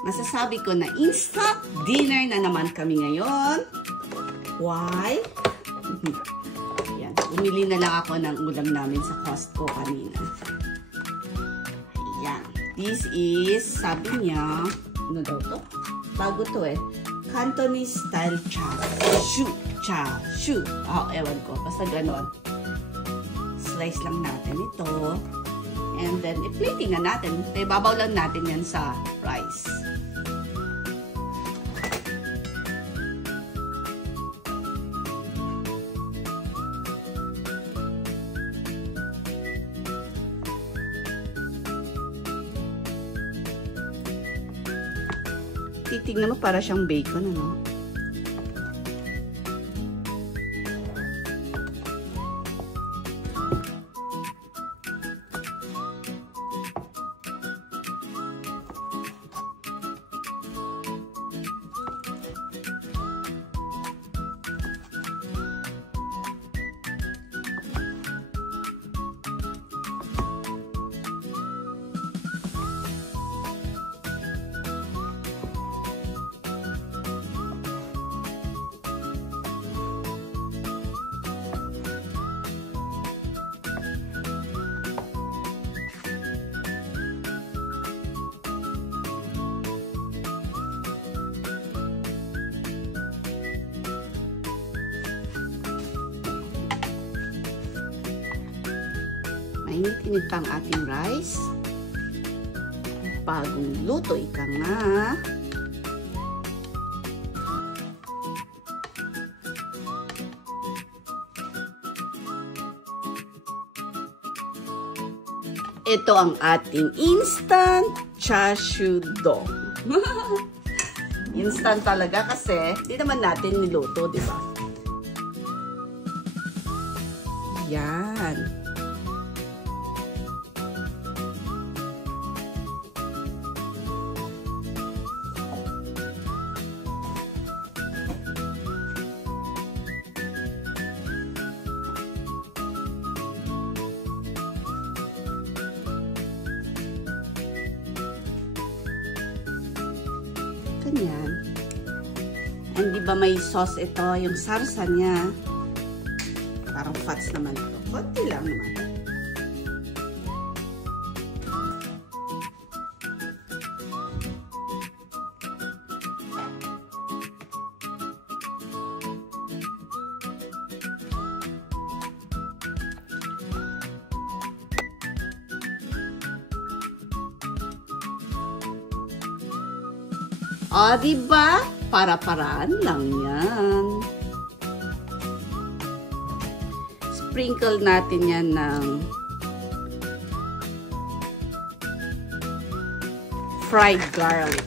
masasabi ko na instant dinner na naman kami ngayon. Why? Yan, bumili na lang ako ng ulam namin sa Costco kanina. Ayan. This is, sabi niya, ano daw to? Bago to eh. Cantonese style chashu. Ewan ko. Basta ganon. Slice lang natin ito. And then, i-plating na natin. Ibabaw lang natin yan sa rice. Titignan mo para siyang bacon, ano? Mainit-init pa ang ating rice. Bagong luto, ika nga. Ito ang ating instant chashu dong. Instant talaga kasi hindi naman natin niluto, di ba? Yan. Ganyan. And di ba may sauce ito, yung sarsa niya. Parang fats naman ito. Konti lang naman. O, diba? Para-paraan lang yan. Sprinkle natin yan ng fried garlic.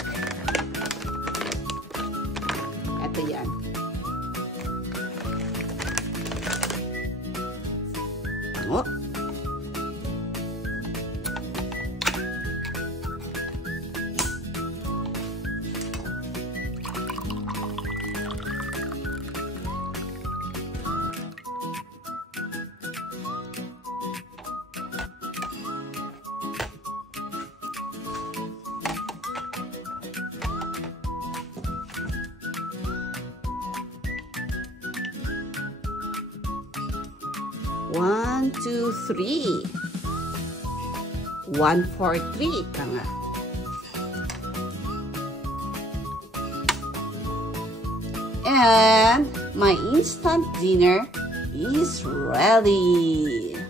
Ito yan. Oh. One, two, three. 1, 4, 3. Tanga. And my instant dinner is ready.